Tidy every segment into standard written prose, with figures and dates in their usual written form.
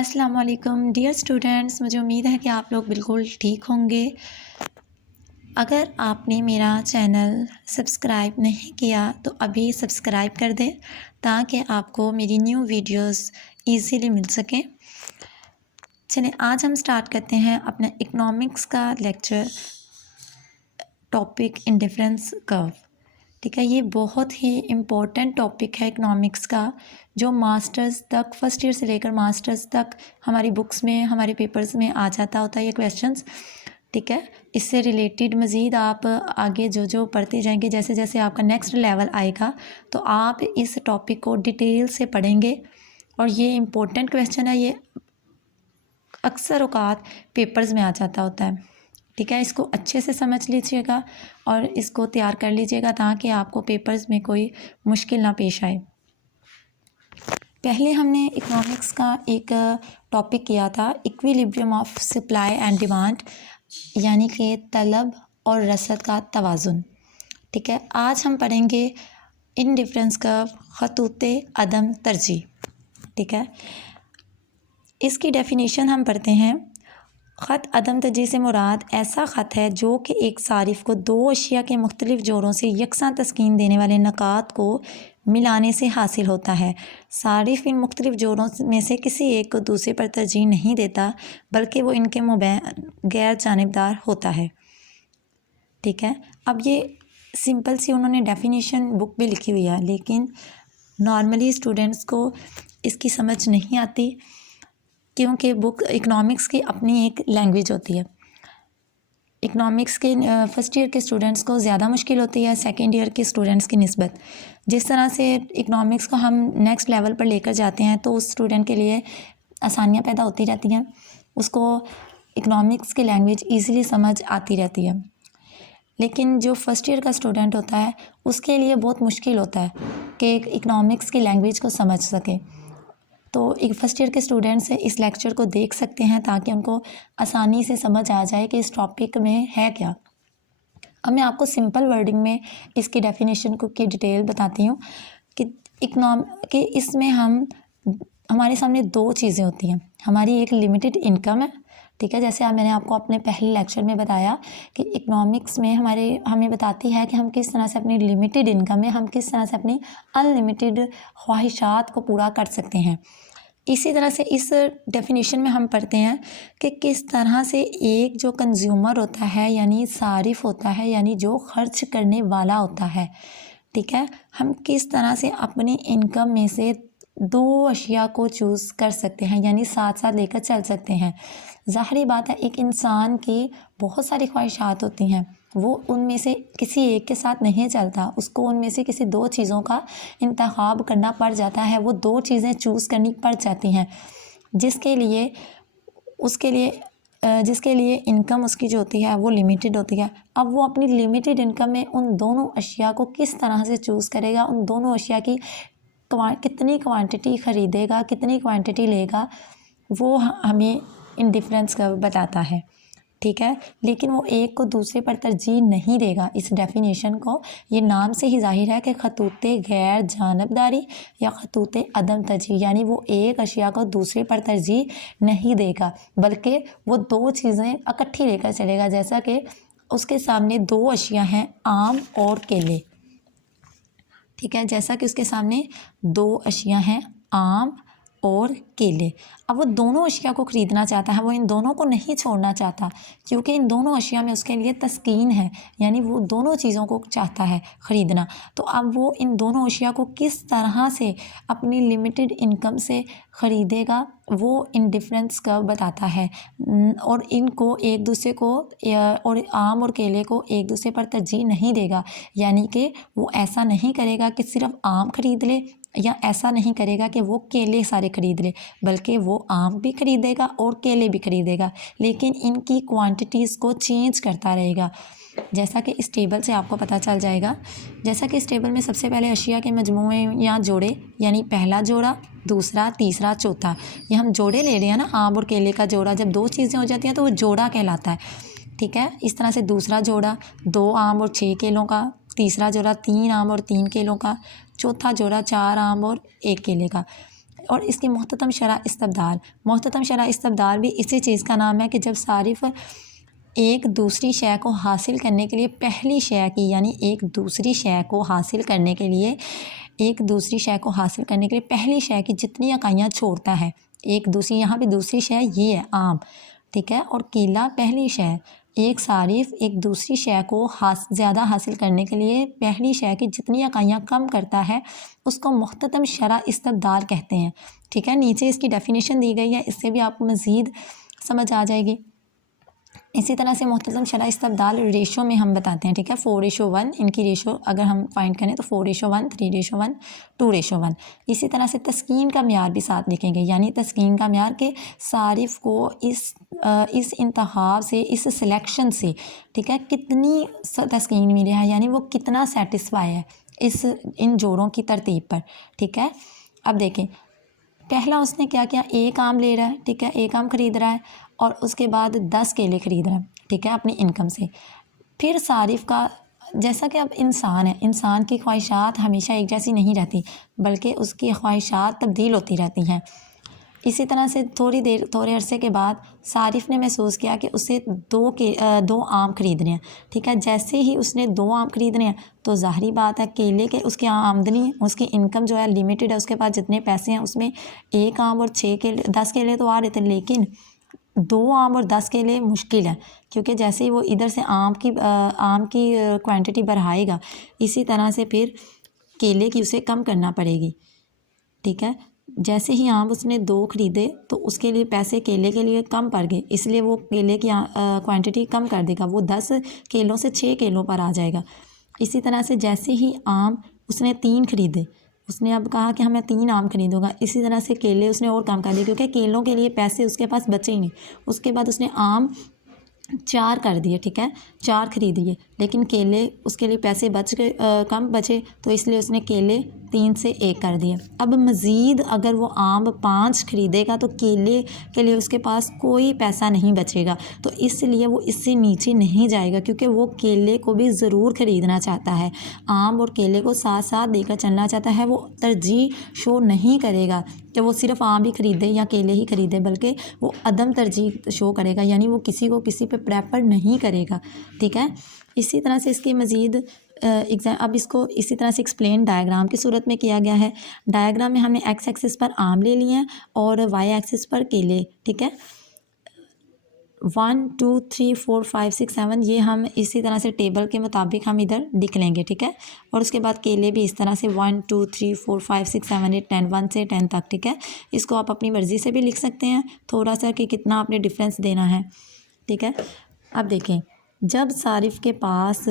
अस्सलाम वालेकुम dear students, मुझे उम्मीद है कि आप लोग बिल्कुल ठीक होंगे। अगर आपने मेरा चैनल सब्सक्राइब नहीं किया तो अभी सब्सक्राइब कर दें ताकि आपको मेरी न्यू वीडियोस इजीली मिल सकें। चलिए आज हम स्टार्ट करते हैं अपना इकोनॉमिक्स का लेक्चर, टॉपिक इंडिफरेंस कर्व। ठीक है, ये बहुत ही इम्पोर्टेंट टॉपिक है इकोनॉमिक्स का, जो मास्टर्स तक, फर्स्ट ईयर से लेकर मास्टर्स तक हमारी बुक्स में, हमारे पेपर्स में आ जाता होता है ये क्वेश्चंस। ठीक है, इससे रिलेटेड मज़ीद आप आगे जो जो पढ़ते जाएंगे, जैसे जैसे आपका नेक्स्ट लेवल आएगा तो आप इस टॉपिक को डिटेल से पढ़ेंगे। और ये इम्पोर्टेंट क्वेश्चन है, ये अक्सर औकात पेपर्स में आ जाता होता है। ठीक है, इसको अच्छे से समझ लीजिएगा और इसको तैयार कर लीजिएगा ताकि आपको पेपर्स में कोई मुश्किल ना पेश आए। पहले हमने इकोनॉमिक्स का एक टॉपिक किया था, equilibrium of supply and demand, यानी कि तलब और रसद का तवाज़ुन। ठीक है, आज हम पढ़ेंगे इंडिफरेंस कर्व, खतूते अदम तरजीह। ठीक है, इसकी डेफिनेशन हम पढ़ते हैं। ख़त अदम तरजीह से मुराद ऐसा ख़त है जो कि एक सारिफ़ को दो अशिया के मुख्तलिफ़ जोड़ों से यकसां तस्कीन देने वाले नकात को मिलाने से हासिल होता है। सारिफ़ इन मुख्तलिफ़ जोड़ों में से किसी एक को दूसरे पर तरजीह नहीं देता, बल्कि वो इनके गैर जानिबदार होता है। ठीक है, अब ये सिंपल सी उन्होंने डेफिनेशन बुक में लिखी हुई है, लेकिन नॉर्मली स्टूडेंट्स को इसकी समझ नहीं आती, क्योंकि बुक इकोनॉमिक्स की अपनी एक लैंग्वेज होती है। इकोनॉमिक्स के फर्स्ट ईयर के स्टूडेंट्स को ज़्यादा मुश्किल होती है सेकंड ईयर के स्टूडेंट्स की निस्बत। जिस तरह से इकोनॉमिक्स को हम नेक्स्ट लेवल पर लेकर जाते हैं तो उस स्टूडेंट के लिए आसानियाँ पैदा होती रहती हैं, उसको इकोनॉमिक्स की लैंग्वेज ईज़िली समझ आती रहती है। लेकिन जो फर्स्ट ईयर का स्टूडेंट होता है उसके लिए बहुत मुश्किल होता है कि इकोनॉमिक्स की लैंग्वेज को समझ सके। तो एक फ़र्स्ट ईयर के स्टूडेंट्स इस लेक्चर को देख सकते हैं ताकि उनको आसानी से समझ आ जाए कि इस टॉपिक में है क्या। अब मैं आपको सिंपल वर्डिंग में इसकी डेफिनेशन को की डिटेल बताती हूँ कि इसमें हमारे सामने दो चीज़ें होती हैं। हमारी एक लिमिटेड इनकम है। ठीक है, जैसे मैंने आपको अपने पहले लेक्चर में बताया कि इकोनॉमिक्स में हमें बताती है कि हम किस तरह से अपनी लिमिटेड इनकम में हम किस तरह से अपनी अनलिमिटेड ख्वाहिशात को पूरा कर सकते हैं। इसी तरह से इस डेफिनेशन में हम पढ़ते हैं कि किस तरह से एक जो कंज्यूमर होता है, यानी सारिफ होता है, यानी जो खर्च करने वाला होता है, ठीक है, हम किस तरह से अपनी इनकम में से दो अशिया को चूज़ कर सकते हैं, यानी साथ साथ लेकर चल सकते हैं। ज़ाहिरी बात है, एक इंसान की बहुत सारी ख्वाहिशात होती हैं, वो उनमें से किसी एक के साथ नहीं चलता, उसको उनमें से किसी दो चीज़ों का इंतखाब करना पड़ जाता है, वो दो चीज़ें चूज़ करनी पड़ जाती हैं, जिसके लिए इनकम उसकी जो होती है वो लिमिटेड होती है। अब वो अपनी लिमिटेड इनकम में उन दोनों अशिया को किस तरह से चूज़ करेगा, उन दोनों अशिया की कितनी क्वांटिटी ख़रीदेगा, कितनी क्वांटिटी लेगा, वो हमें इंडिफरेंस कर्व बताता है। ठीक है, लेकिन वो एक को दूसरे पर तरजीह नहीं देगा। इस डेफिनेशन को, ये नाम से ही जाहिर है कि खतूते गैर जानबदारी या खतूते अदम तरजीह, यानी वो एक अशिया को दूसरे पर तरजीह नहीं देगा, बल्कि वो दो चीज़ें इकट्ठी लेकर चलेगा। जैसा कि उसके सामने दो अशिया हैं, आम और केले। ठीक है, जैसा कि उसके सामने दो अशिया हैं, आम और केले। अब वो दोनों अशिया को ख़रीदना चाहता है, वो इन दोनों को नहीं छोड़ना चाहता, क्योंकि इन दोनों अशिया में उसके लिए तस्कीन है, यानी वो दोनों चीज़ों को चाहता है ख़रीदना। तो अब वो इन दोनों अशिया को किस तरह से अपनी लिमिटेड इनकम से ख़रीदेगा, वो इंडिफरेंस कर्व बताता है। और इनको एक दूसरे को, और आम और केले को एक दूसरे पर तरजीह नहीं देगा, यानी कि वो ऐसा नहीं करेगा कि सिर्फ आम ख़रीद ले, या ऐसा नहीं करेगा कि वो केले सारे ख़रीद ले, बल्कि वो आम भी ख़रीदेगा और केले भी ख़रीदेगा, लेकिन इनकी क्वांटिटीज़ को चेंज करता रहेगा। जैसा कि इस टेबल से आपको पता चल जाएगा, जैसा कि इस टेबल में सबसे पहले अशिया के मजमूए या जोड़े, यानी पहला जोड़ा, दूसरा, तीसरा, चौथा, ये हम जोड़े ले रहे हैं ना, आम और केले का जोड़ा। जब दो चीज़ें हो जाती हैं तो वो जोड़ा कहलाता है। ठीक है, इस तरह से दूसरा जोड़ा 2 आम और 6 केलों का, तीसरा जोड़ा 3 आम और 3 केलों का, चौथा जोड़ा 4 आम और 1 केले का। और इसकी मुख्ततम शरह इस्तबदाल, मुख्ततम शरह इस्तबदाल भी इसी चीज़ का नाम है कि जब सारिफ एक दूसरी शय को हासिल करने के लिए पहली शय की, यानी एक दूसरी शय को हासिल करने के लिए पहली शय की जितनी इकाइयाँ छोड़ता है, एक दूसरी, यहाँ पे दूसरी शय ये है आम, ठीक है, और केला पहली शय। एक सारिफ एक दूसरी शय को ज़्यादा हासिल करने के लिए पहली शय की जितनी इकाइयाँ कम करता है उसको मुख्ततम शरह इस्तबदाल कहते हैं, ठीक है। नीचे इसकी डेफिनेशन दी गई है, इससे भी आपको मज़ीद समझ आ जाएगी। इसी तरह से मुख्तसम शरह इस्तबदाल रेशो में हम बताते हैं, ठीक है। 4:1 इनकी रेशो अगर हम फाइंड करें तो 4:1, 3:1, 2:1। इसी तरह से तस्कीन का म्यार भी साथ लिखेंगे, यानी तस्कीन का म्यार के सारिफ को इस इंतखाब से, इस सिलेक्शन से, ठीक है, कितनी तस्कीन मिली है, यानी वो कितना सेटिस्फाई है इन जोड़ों की तरतीब पर, ठीक है। अब देखें, पहला उसने क्या किया, एक आम ले रहा है, ठीक है, एक आम ख़रीद रहा है और उसके बाद 10 केले ख़रीद रहा है, ठीक है, अपनी इनकम से। फिर सारिफ का, जैसा कि अब इंसान है, इंसान की ख्वाहिशात हमेशा एक जैसी नहीं रहती, बल्कि उसकी ख्वाहिशात तब्दील होती रहती हैं। इसी तरह से थोड़े अरसे के बाद सारिफ ने महसूस किया कि उसे दो आम ख़रीदने हैं, ठीक है। जैसे ही उसने 2 आम ख़रीदने हैं तो ज़ाहिरी बात है केले के उसकी आमदनी है, उसकी इनकम जो है लिमिटेड है, उसके पास जितने पैसे हैं उसमें 1 आम और 10 केले तो आ रहे थे, लेकिन 2 आम और 10 केले मुश्किल है, क्योंकि जैसे ही वो इधर से आम की क्वांटिटी बढ़ाएगा, इसी तरह से फिर केले की उसे कम करना पड़ेगी, ठीक है। जैसे ही आम उसने 2 ख़रीदे तो उसके लिए पैसे केले के लिए कम पड़ गए, इसलिए वो केले की क्वांटिटी कम कर देगा, वो 10 केलों से 6 केलों पर आ जाएगा। इसी तरह से जैसे ही आम उसने 3 ख़रीदे, उसने अब कहा कि मैं 3 आम ख़रीदूँगा, इसी तरह से केले उसने और कम कर दिए, क्योंकि केलों के लिए पैसे उसके पास बचे ही नहीं। उसके बाद उसने आम 4 कर दिए, ठीक है, 4 ख़रीद लिए, लेकिन केले उसके लिए पैसे बच गए, कम बचे, तो इसलिए उसने केले 3 से 1 कर दिए। अब मज़ीद अगर वो आम 5 ख़रीदेगा तो केले के लिए उसके पास कोई पैसा नहीं बचेगा, तो इसलिए वो इससे नीचे नहीं जाएगा, क्योंकि वो केले को भी ज़रूर ख़रीदना चाहता है, आम और केले को साथ साथ लेकर चलना चाहता है। वो तरजीह शो नहीं करेगा कि वो सिर्फ आम ही ख़रीदे या केले ही ख़रीदे, बल्कि वो अदम तरजीह शो करेगा, यानी वो किसी को किसी पे प्रेफर नहीं करेगा, ठीक है। इसी तरह से इसकी मज़ीद अब इसको इसी तरह से एक्सप्लेन डायग्राम की सूरत में किया गया है। डायग्राम में हमने एक्स एक्सिस पर आम ले लिए हैं और वाई एक्सिस पर केले, ठीक है। 1 2 3 4 5 6 7 ये हम इसी तरह से टेबल के मुताबिक हम इधर लिख लेंगे, ठीक है। और उसके बाद केले भी इस तरह से 1 2 3 4 5 6 7 8 10 1 से 10 तक, ठीक है। इसको आप अपनी मर्ज़ी से भी लिख सकते हैं, थोड़ा सा कि कितना आपने डिफरेंस देना है, ठीक है। अब देखें, जब सारिफ के पास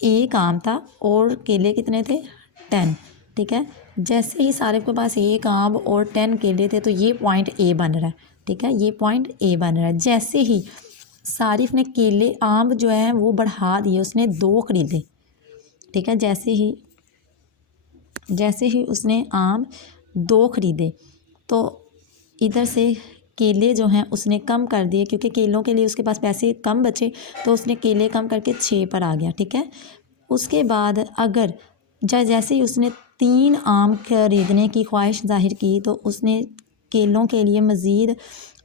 1 आम था और केले कितने थे, 10, ठीक है। जैसे ही सारिफ के पास 1 आम और 10 केले थे तो ये पॉइंट ए बन रहा है, ठीक है, ये पॉइंट ए बन रहा है। जैसे ही सारिफ ने आम जो है वो बढ़ा दिए, उसने 2 ख़रीदे, ठीक है। जैसे ही उसने आम 2 ख़रीदे तो इधर से केले जो हैं उसने कम कर दिए, क्योंकि केलों के लिए उसके पास पैसे कम बचे, तो उसने केले कम करके 6 पर आ गया, ठीक है। उसके बाद अगर जैसे ही उसने 3 आम ख़रीदने की ख्वाहिश ज़ाहिर की तो उसने केलों के लिए मज़ीद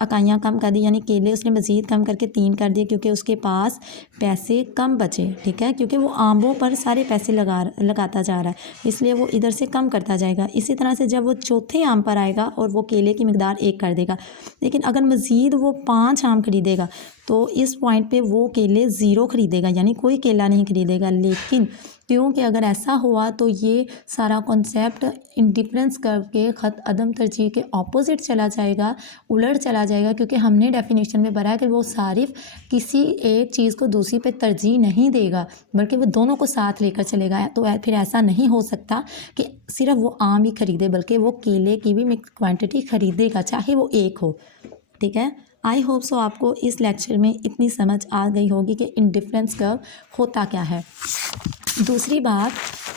इकाइयाँ कम कर दी, यानी केले उसने मज़ीद कम करके 3 कर दिए, क्योंकि उसके पास पैसे कम बचे, ठीक है, क्योंकि वो आमों पर सारे पैसे लगाता जा रहा है, इसलिए वो इधर से कम करता जाएगा। इसी तरह से जब वो चौथे आम पर आएगा और वो केले की मिकदार 1 कर देगा, लेकिन अगर मज़ीद वो 5 आम ख़रीदेगा तो इस पॉइंट पे वो केले 0 ख़रीदेगा, यानी कोई केला नहीं ख़रीदेगा। लेकिन क्योंकि अगर ऐसा हुआ तो ये सारा कॉन्सेप्ट इंडिफरेंस कर्व के ख़त अदम तरजीह के ऑपोजिट चला जाएगा, उलट चला जाएगा, क्योंकि हमने डेफिनेशन में भरा है कि वो सारिफ किसी एक चीज़ को दूसरी पे तरजीह नहीं देगा, बल्कि वो दोनों को साथ लेकर चलेगा। तो फिर ऐसा नहीं हो सकता कि सिर्फ वो आम ही ख़रीदे, बल्कि वो केले की भी क्वांटिटी ख़रीदेगा, चाहे वो 1 हो, ठीक है। आई होप सो आपको इस लेक्चर में इतनी समझ आ गई होगी कि इंडिफरेंस कर्व होता क्या है। दूसरी बात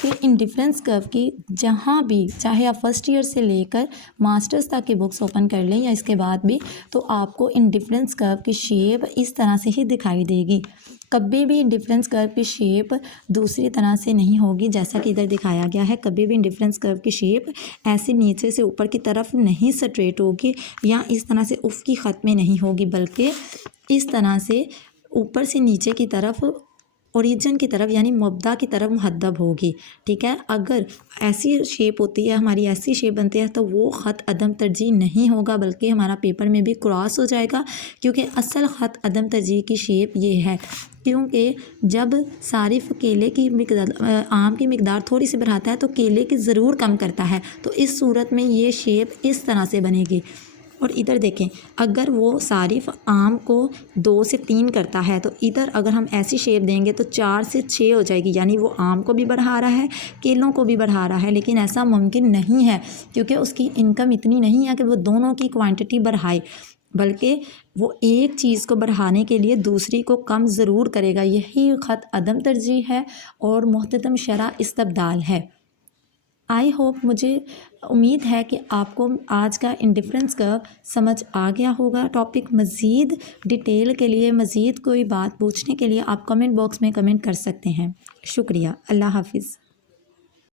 कि इंडिफरेंस कर्व की जहाँ भी, चाहे आप फर्स्ट ईयर से लेकर मास्टर्स तक की बुक्स ओपन कर लें या इसके बाद भी, तो आपको इंडिफरेंस कर्व की शेप इस तरह से ही दिखाई देगी। कभी भी इंडिफरेंस कर्व की शेप दूसरी तरह से नहीं होगी, जैसा कि इधर दिखाया गया है। कभी भी इंडिफरेंस कर्व की शेप ऐसे नीचे से ऊपर की तरफ नहीं स्ट्रेट होगी या इस तरह से उफ की ख़त में नहीं होगी, बल्कि इस तरह से ऊपर से नीचे की तरफ, ओरिजिन की तरफ यानी मुब्दा की तरफ मुहद्दब होगी। ठीक है, अगर ऐसी शेप होती है, हमारी ऐसी शेप बनती है, तो वो ख़त अदम तरजीह नहीं होगा, बल्कि हमारा पेपर में भी क्रॉस हो जाएगा, क्योंकि असल ख़त अदम तरजीह की शेप ये है। क्योंकि जब सारिफ केले की मिकदार, आम की मिकदार थोड़ी सी बढ़ाता है तो केले की ज़रूर कम करता है, तो इस सूरत में ये शेप इस तरह से बनेगी। और इधर देखें, अगर वो सारिफ आम को 2 से 3 करता है, तो इधर अगर हम ऐसी शेप देंगे तो 4 से 6 हो जाएगी, यानी वो आम को भी बढ़ा रहा है, केलों को भी बढ़ा रहा है। लेकिन ऐसा मुमकिन नहीं है, क्योंकि उसकी इनकम इतनी नहीं है कि वो दोनों की क्वांटिटी बढ़ाए, बल्कि वो एक चीज़ को बढ़ाने के लिए दूसरी को कम ज़रूर करेगा। यही ख़त अदम तरजीह है और मुहततम शरह इस्तबदाल है। आई होप, मुझे उम्मीद है कि आपको आज का इंडिफरेंस कर्व समझ आ गया होगा। टॉपिक मज़ीद डिटेल के लिए, मज़ीद कोई बात पूछने के लिए आप कमेंट बॉक्स में कमेंट कर सकते हैं। शुक्रिया। अल्लाह हाफिज़।